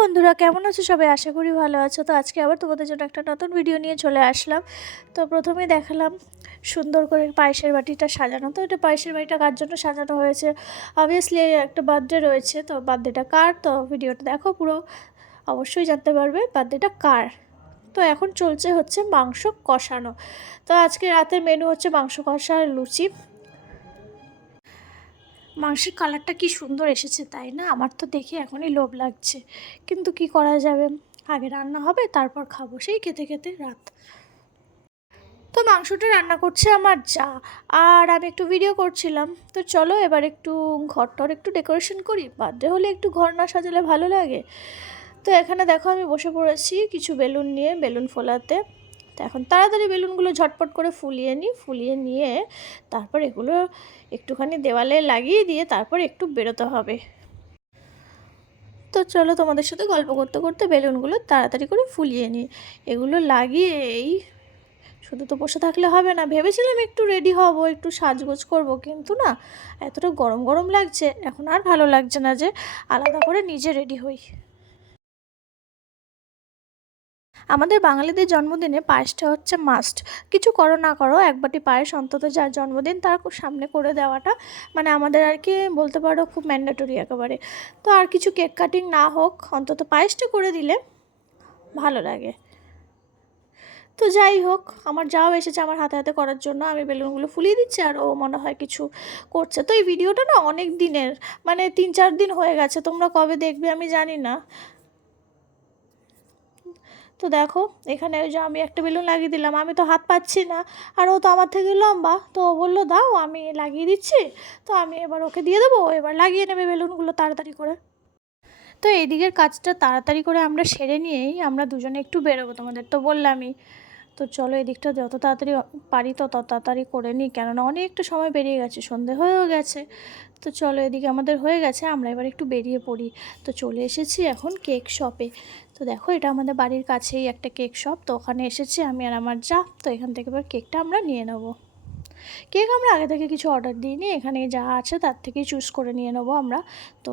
বন্ধুরা, কেমন আছো সবাই? আশা করি ভালো আছো। তো আজকে আবার তোমাদের জন্য একটা নতুন ভিডিও নিয়ে চলে আসলাম। তো প্রথমেই দেখালাম সুন্দর করে পায়েসের বাটিটা সাজানো। তো এটা পায়েসের বাটিটা কার জন্য সাজানো হয়েছে? অবভিয়াসলি একটা বার্থডে রয়েছে। তো বার্থডেটা কার? তো ভিডিওটা দেখো পুরো। অবশ্যই জানতে পারবে বার্থডেটা কার। তো এখন চলছে হচ্ছে মাংস কষানো। তো আজকে রাতের মেনু হচ্ছে মাংস কষা আর লুচি। মাংসের কালারটা কি সুন্দর এসেছে, তাই না? আমার তো দেখে এখনই লোভ লাগছে। কিন্তু কি করা যাবে? আগে রান্না হবে, তারপর খাব, সেই খেতে খেতে রাত। তো মাংসটা রান্না করছে আমার যা। আর আমি একটু ভিডিও করছিলাম। তো চলো এবার একটু ঘরটর একটু ডেকোরেশন করি। বার্থডে হলে একটু ঘর না সাজালে ভালো লাগে। তো এখানে দেখো আমি বসে পড়েছি কিছু বেলুন নিয়ে, বেলুন ফোলাতে। তো এখন তাড়াতাড়ি বেলুনগুলো ঝটপট করে ফুলিয়ে নিই, ফুলিয়ে নিয়ে তারপর এগুলো একটুখানি দেওয়ালে লাগিয়ে দিয়ে তারপর একটু বেরোতে হবে। তো চলো তোমাদের সাথে গল্প করতে করতে বেলুনগুলো তাড়াতাড়ি করে ফুলিয়ে নিই। এগুলো লাগিয়েই শুধু তো বসে থাকলে হবে না, ভেবেছিলাম একটু রেডি হব, একটু সাজগোজ করব, কিন্তু না, এতটা গরম গরম লাগছে, এখন আর ভালো লাগছে না যে আলাদা করে নিজে রেডি হই। আমাদের বাঙালিদের জন্মদিনে পায়েসটা হচ্ছে মাস্ট কিছু করো না করো, এক বাটি পায়েস অন্তত যার জন্মদিন তার সামনে করে দেওয়াটা মানে আমাদের আর কি বলতে পারো খুব ম্যান্ডেটরি একেবারে। তো আর কিছু কেক কাটিং না হোক, অন্তত পায়েসটা করে দিলে ভালো লাগে। তো যাই হোক, আমার যাও এসেছে আমার হাতে হাতে করার জন্য, আমি বেলুনগুলো ফুলিয়ে দিচ্ছি আর ও মনে হয় কিছু করছে। তো এই ভিডিওটা না অনেক দিনের মানে তিন চার দিন হয়ে গেছে, তোমরা কবে দেখবে আমি জানি না। তো দেখো, এখানে ওই যে আমি একটা বেলুন লাগিয়ে দিলাম, আমি তো হাত পাচ্ছি না। আর ও তো আমার থেকে লম্বা, তো ও বলল, দাও, আমি লাগিয়ে দিচ্ছি। তো আমি এবার ওকে দিয়ে দেবো এবার লাগিয়ে নেবে বেলুনগুলো তাড়াতাড়ি করে। তো এই দিকের কাজটা তাড়াতাড়ি করে আমরা সেরে নিয়েই আমরা দুজনে একটু বেরোবো তোমাদের। তো বললামই তো চলো এদিকটা যত তাড়াতাড়ি পারি তত তাড়াতাড়ি করে নিই। কেননা অনেকটা সময় বেরিয়ে গেছে, সন্ধে হয়েও গেছে। তো চলো এদিকে আমাদের হয়ে গেছে, আমরা এবার একটু বেরিয়ে পড়ি। তো চলে এসেছি এখন কেক শপে তো দেখো এটা আমাদের বাড়ির কাছেই একটা কেক শপ তো ওখানে এসেছি আমি আর আমার যা, তো এখান থেকে এবার কেকটা আমরা নিয়ে নেব। কেক আমরা আগে থেকে কিছু অর্ডার দিইনি, এখানে যা আছে তার থেকেই চুজ করে নিয়ে নেব আমরা। তো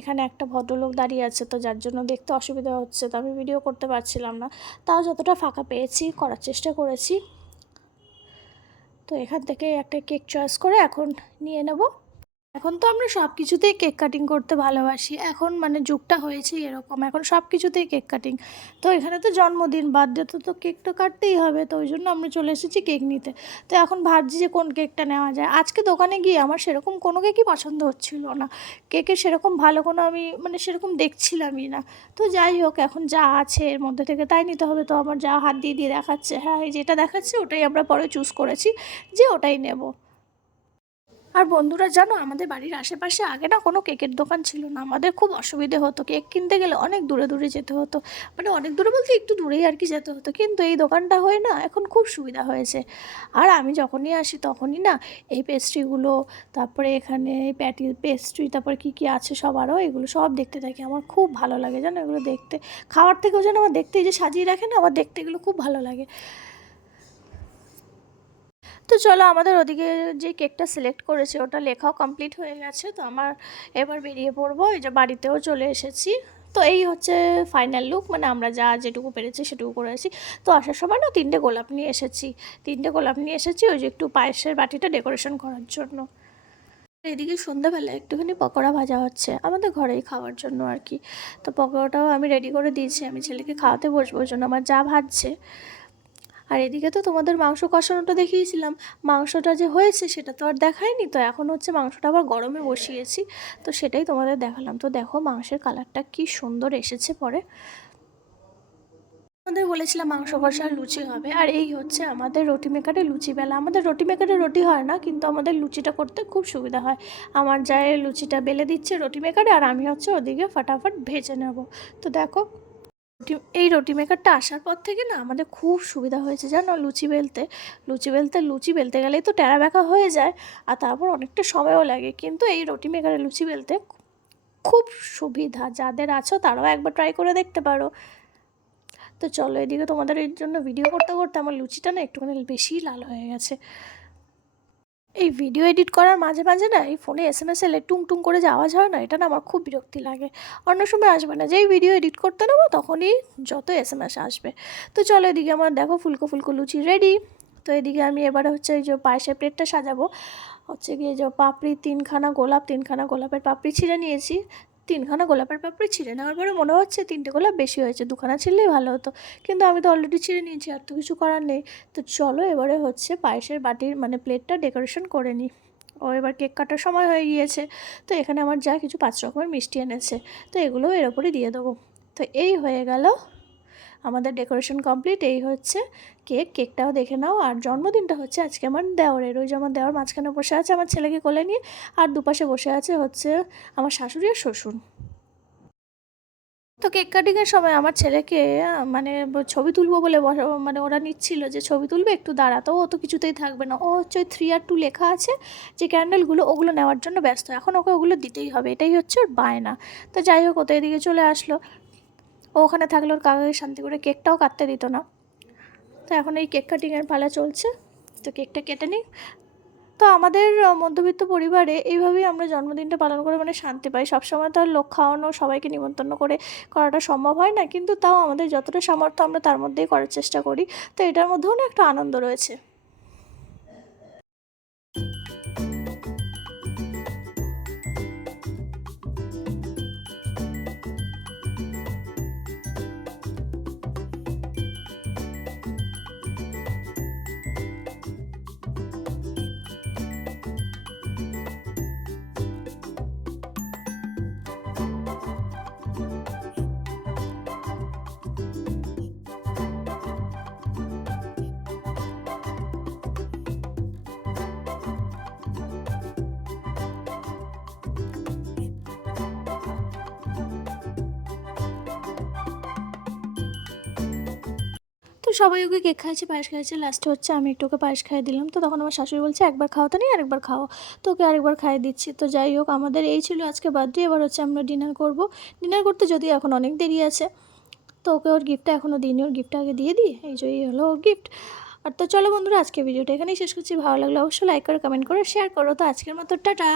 এখানে একটা ভদ্রলোক দাঁড়িয়ে আছে, তো যার জন্য দেখতে অসুবিধা হচ্ছে, তো আমি ভিডিও করতে পারছিলাম না। তাও যতটা ফাঁকা পেয়েছি, করার চেষ্টা করেছি। তো এখান থেকে একটা কেক চয়েস করে এখন নিয়ে নেব। এখন তো আমরা সব কিছুতেই কেক কাটিং করতে ভালোবাসি। এখন মানে যুগটা হয়েছে এরকম। এখন সব কিছুতেই কেক কাটিং। তো এখানে তো জন্মদিন বার্থডে তো তো কেক তো কাটতেই হবে। তো ওই জন্য আমরা চলে এসেছি কেক নিতে। তো এখন ভাবছি যে কোন কেকটা নেওয়া যায়। আজকে দোকানে গিয়ে আমার সেরকম কোনো কেকই পছন্দ হচ্ছিল না। কেকের সেরকম ভালো কোনো আমি মানে সেরকম দেখছিলামই না। তো যাই হোক, এখন যা আছে এর মধ্যে থেকে তাই নিতে হবে। তো আমার যা হাত দিয়ে দিয়ে দেখাচ্ছে হ্যাঁ যেটা দেখাচ্ছে ওটাই আমরা পরে চুজ করেছি যে ওটাই নেব। আর বন্ধুরা, জানো, আমাদের বাড়ির আশেপাশে আগে না কোনো কেকের দোকান ছিল না। আমাদের খুব অসুবিধে হতো। কেক কিনতে গেলে অনেক দূরে দূরে যেতে হতো। মানে অনেক দূরে বলতে একটু দূরেই আর কি যেতে হতো। কিন্তু এই দোকানটা হয়ে না এখন খুব সুবিধা হয়েছে। আর আমি যখনই আসি তখনই না এই পেস্ট্রিগুলো তারপরে এখানে প্যাটি পেস্ট্রি তারপর কী কী আছে সব আরও এগুলো সব দেখতে থাকি। আমার খুব ভালো লাগে জানো এগুলো দেখতে। খাওয়ার থেকেও যেন আমার দেখতে যে সাজিয়ে রাখে না, আমার দেখতে এগুলো খুব ভালো লাগে। চলো, আমাদের ওদিকে যে কেকটা সিলেক্ট করেছে, ওটা লেখাও কমপ্লিট হয়ে গেছে। তো আমার এবার বেরিয়ে পড়ব, এই যে বাড়িতেও চলে এসেছি। তো এই হচ্ছে ফাইনাল লুক মানে আমরা যা যেটুকু পেরেছি সেটুকু করেছি তো আসার সময় না তিনটে গোলাপ নিয়ে এসেছি। তিনটে গোলাপ নিয়ে এসেছি, ওই যে একটু পায়েসের বাটিটা ডেকোরেশন করার জন্য। এদিকে সন্ধ্যাবেলা একটুখানি পকোড়া ভাজা হচ্ছে, আমাদের ঘরেই খাওয়ার জন্য আর কি। তো পকোড়াটাও আমি রেডি করে দিয়েছি, আমি ছেলেকে খাওয়াতে বসবো, ওই জন্য আমার যা ভাজছে আর এদিকে তো তোমাদের মাংস কষানোটা দেখিয়েছিলাম। মাংসটা যে হয়েছে সেটা তো আর দেখায়নি। তো এখন হচ্ছে মাংসটা আবার গরমে বসিয়েছি। তো সেটাই তোমাদের দেখালাম। তো দেখো মাংসের কালারটা কি সুন্দর এসেছে পরে। আমাদের বলেছিলাম মাংস কষা লুচি হবে। আর এই হচ্ছে আমাদের রুটি মেকারে লুচি বেলা। আমাদের রুটি মেকারে রুটি হয় না, কিন্তু আমাদের লুচিটা করতে খুব সুবিধা হয়। আমার যায় লুচিটা বেলে দিচ্ছে রুটি মেকারে আর আমি হচ্ছে ওদিকে ফাটাফাট ভেজে নেব। তো দেখো রুটি, এই রুটি মেকারটা আসার পর থেকে না আমাদের খুব সুবিধা হয়েছে, জানো? লুচি বেলতে। লুচি বেলতে লুচি বেলতে গেলেই তো টেরা ব্যাকা হয়ে যায়, আর তারপর অনেকটা সময়ও লাগে। কিন্তু এই রুটি মেকারে লুচি বেলতে খুব সুবিধা। যাদের আছো তারাও একবার ট্রাই করে দেখতে পারো। তো চলো এদিকে তোমাদের এর জন্য ভিডিও করতে করতে আমার লুচিটা না একটুখানি বেশিই লাল হয়ে গেছে। এই ভিডিও এডিট করার মাঝে মাঝে না এই ফোনে এস এম এস এলে টুং টুং করে যে আওয়াজ হয় না, এটা না আমার খুব বিরক্তি লাগে। অন্য সময় আসবে না, যেই ভিডিও এডিট করতে নেব তখনই যত এস এম এস আসবে। তো চলো এদিকে আমার দেখো ফুলকো ফুলকো লুচি রেডি তো এদিকে আমি এবারে হচ্ছে এই যে পায়েসের প্লেটটা সাজাবো। হচ্ছে গিয়ে যে পাপড়ি তিনখানা গোলাপ, তিনখানা গোলাপের পাপড়ি ছিঁড়ে নিয়েছি। তিনখানা গোলাপের পাপড়ি ছিঁড়ে নেওয়ার পরে মনে হচ্ছে তিনটে গোলাপ বেশি হয়েছে, দুখানা ছিঁড়লেই ভালো হতো। কিন্তু আমি তো অলরেডি ছিঁড়ে নিয়েছি, আর তো কিছু করার নেই। তো চলো এবারে হচ্ছে পায়েসের বাটির মানে প্লেটটা ডেকোরেশন করে নিই। ও এবার কেক কাটার সময় হয়ে গিয়েছে। তো এখানে আমার যা কিছু পাঁচ রকমের মিষ্টি এনেছে। তো এগুলোও এর ওপরে দিয়ে দেবো। তো এই হয়ে গেল আমাদের ডেকোরেশন কমপ্লিট এই হচ্ছে কেক কেকটাও দেখে নাও। আর জন্মদিনটা হচ্ছে আজকে আমার দেওরের ওই যে আমার দেওয়ার মাঝখানে বসে আছে আমার ছেলেকে কোলে নিয়ে, আর দুপাশে বসে আছে হচ্ছে আমার শাশুড়ি আর শ্বশুর। তো কেক কাটিংয়ের সময় আমার ছেলেকে মানে ছবি তুলবো বলে মানে ওরা নিচ্ছিল যে ছবি তুলবে, একটু দাঁড়াতো ও তো কিছুতেই থাকবে না। ও হচ্ছে ওই থ্রি আর টু লেখা আছে যে ক্যান্ডেলগুলো ওগুলো নেওয়ার জন্য ব্যস্ত। এখন ওকে ওগুলো দিতেই হবে। এটাই হচ্ছে ওর বায়না। তো যাই হোক, ও তো এদিকে চলে আসলো। ও ওখানে থাকলে ওর কাকাকে শান্তি করে কেকটাও কাটতে দিত না। তো এখন এই কেক কাটিংয়ের পালা চলছে। তো কেকটা কেটে নিই। তো আমাদের মধ্যবিত্ত পরিবারে এইভাবেই আমরা জন্মদিনটা পালন করে মানে শান্তি পাই। সবসময় তো আর লোক খাওয়ানো, সবাইকে নিমন্ত্রণ করে করাটা সম্ভব হয় না। কিন্তু তাও আমাদের যতটা সামর্থ্য আমরা তার মধ্যেই করার চেষ্টা করি। তো এটার মধ্যেও না একটা আনন্দ রয়েছে। সবাই ওকে কেক খাইছে পায়েস খাইছে লাস্টে হচ্ছে আমি একটু ওকে পায়েস খাইয়ে দিলাম। তো তখন আমার শাশুড়ি বলছে, একবার খাওয়াতে নেই আরেকবার খাও। তো ওকে আরেকবার খাইয়ে দিচ্ছি। তো যাই হোক, আমাদের এই ছিল আজকে বার্থডে। এবার হচ্ছে আমরা ডিনার করব। ডিনার করতে যদিও এখন অনেক দেরি আছে, তো ওকে ওর গিফটটা এখনও দিইনি। ওর গিফটটা আগে দিয়ে দিই। এই যে হলো ওর গিফট আর তো চলো বন্ধুরা, আজকে ভিডিওটা এখানেই শেষ করছি। ভালো লাগলে অবশ্যই লাইক করে কমেন্ট করে শেয়ার করো। তো আজকের মতো, টাটা!